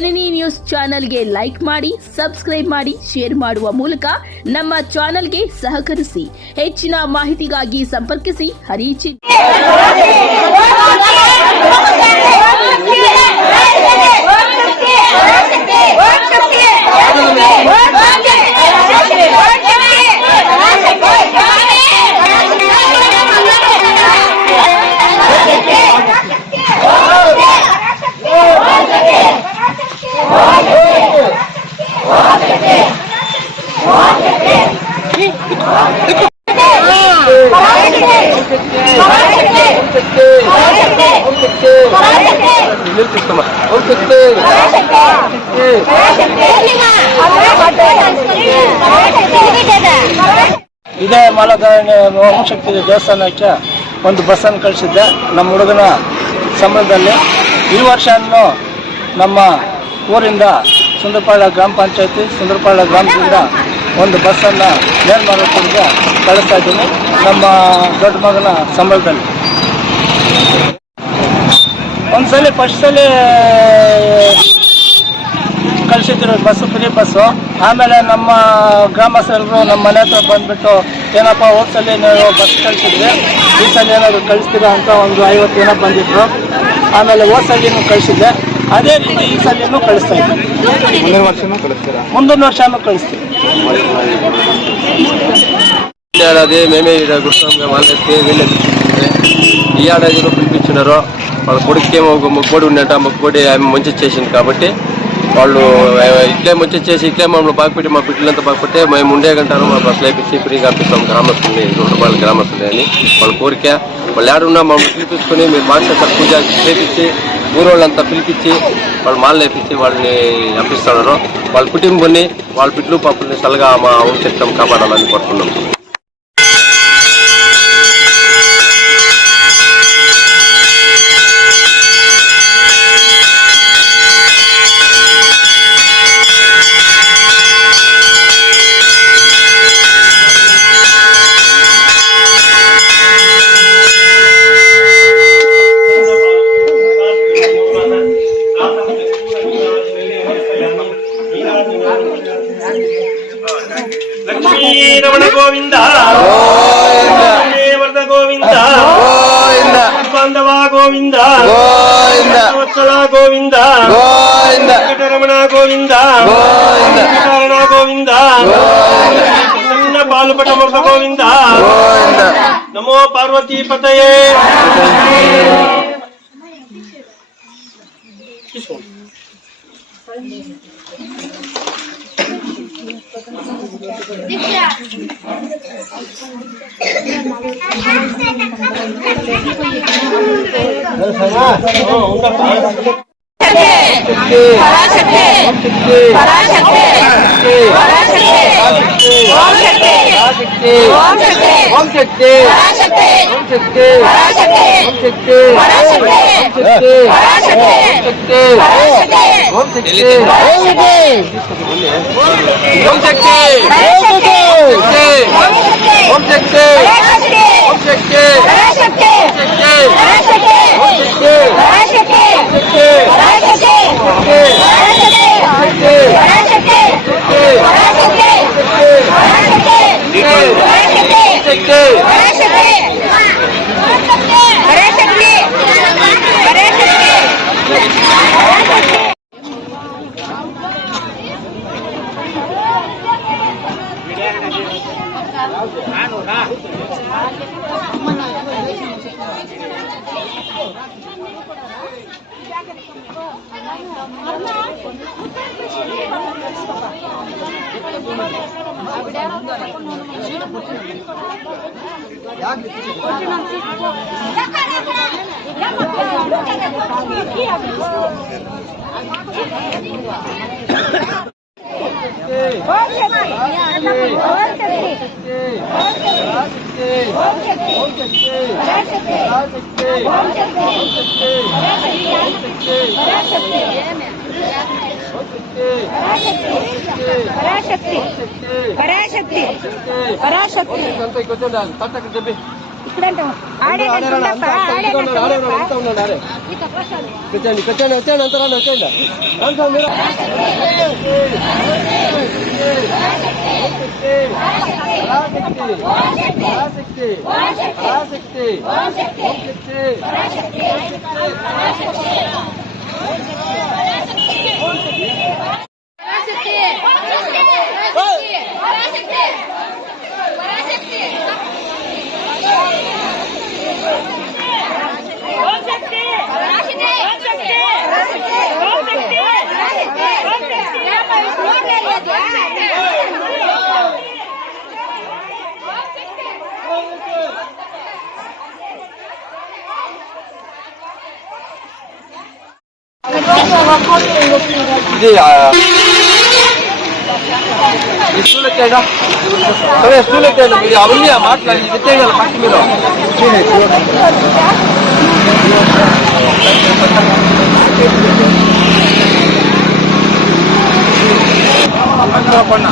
ಜನನಿ news ಚಾನೆಲ್ಗೆ like ಮಾಡಿ, subscribe ಮಾಡಿ, ಶೇರ್ ಮಾಡುವ ಮೂಲಕ ನಮ್ಮ ಚಾನೆಲ್ಗೆ ಸಹಕರಿಸಿ. ಹೆಚ್ಚಿನ ಮಾಹಿತಿಗಾಗಿ ಸಂಪರ್ಕಿಸಿ ಹರಿಚಿ. ಇದೇ ಮಾಲಧಾರಣೆ ಓಂಶಕ್ತಿ ದೇವಸ್ಥಾನಕ್ಕೆ ಒಂದು ಬಸ್ಸನ್ನು ಕಳಿಸಿದ್ದೆ ನಮ್ಮ ಹುಡುಗನ ಸಂಬಂಧದಲ್ಲಿ. ಈ ವರ್ಷನೂ ನಮ್ಮ ಊರಿಂದ ಸುಂದರಪಾಳ್ಯ ಗ್ರಾಮ ಪಂಚಾಯತಿ ಸುಂದರಪಾಳ್ಯ ಗ್ರಾಮದಿಂದ ಒಂದು ಬಸ್ಸನ್ನು ಮೇಲ್ಮಾರೋಟರಿಗೆ ಕಳಿಸ್ತಾ ಇದ್ದೀನಿ ನಮ್ಮ ದೊಡ್ಡ ಮಗನ ಸಂಬಳದಲ್ಲಿ. ಒಂದ್ಸಲಿ ಫಸ್ಟ್ ಸಲ ಕಳಿಸಿದ್ರು ಬಸ್ಸು, ಫ್ರೀ ಬಸ್ಸು. ಆಮೇಲೆ ನಮ್ಮ ಗ್ರಾಮಸ್ಥರು ನಮ್ಮ ಮನೆ ಹತ್ರ ಬಂದುಬಿಟ್ಟು ಏನಪ್ಪ ಹೋದ್ಸಲಿ ನೀವು ಬಸ್ ಕಳಿಸಿದ್ವಿ, ಈ ಸಲ ಏನಾದರೂ ಕಳಿಸ್ತೀರಾ ಅಂತ ಒಂದು 50 ಜನ ಬಂದಿದ್ರು. ಆಮೇಲೆ ಹೋದ್ಸಲಿನೂ ಕಳಿಸಿದ್ದೆ, ಅದೇ ರೀತಿ ಈ ಸಲಿನೂ ಕಳಿಸ್ತಾ ಇದ್ವಿ. ಮುಂದಿನ ವರ್ಷನೂ కలుస్తాయి. ఏడాది మేమే ఇక్కడ గుర్తంగా వాళ్ళకి వీళ్ళే ఈ ఏడాది పిలిపించినారు. వాళ్ళ కొడుకేమో ఒక మొక్కుబడి ఉన్నట్టు, ఆ మొక్కుబడి ఆమె మంచి చేసింది కాబట్టి వాళ్ళు ఇట్లే మంచి చేసి ఇట్లే మమ్మల్ని బాగుపెట్టి మా బిడ్డలంతా బాగుపెట్టే మేము ఉండే గంటారు మా బస్సులు వేపించి ఫ్రీగా అనిపిస్తాం గ్రామస్తుల్ని, 2 రూపాయల గ్రామస్తుల్ని అని వాళ్ళ కోరిక. వాళ్ళు ఏడున్నా మమ్మల్ని పిలిపించుకొని మీరు మాస్టర్ పూజ చేపించి ఊరోళ్ళంతా పిలిపించి వాళ్ళు మాలు వేపించి వాళ్ళని పంపిస్తున్నారు. వాళ్ళ కుటుంబాన్ని వాళ్ళ బిడ్డలు పాపల్ని చల్లగా మా వంశం కాపాడాలని కోరుతున్నాం. రమణ గోవింద వర్ధ గోవింద బాంధవ గోవింద వత్సల గోవింద వెంకటరమణ గోవింద వెంకటరమణ గోవింద పాలుపట వర్ధ గోవింద నమో పార్వతీ పతయే. వచ్చేయండి అంత రాండి వచ్చేయండి ఇది అవన్నీ మాట్లాడి తెచ్చేయాలి ఫస్ట్ మీరు పన్నా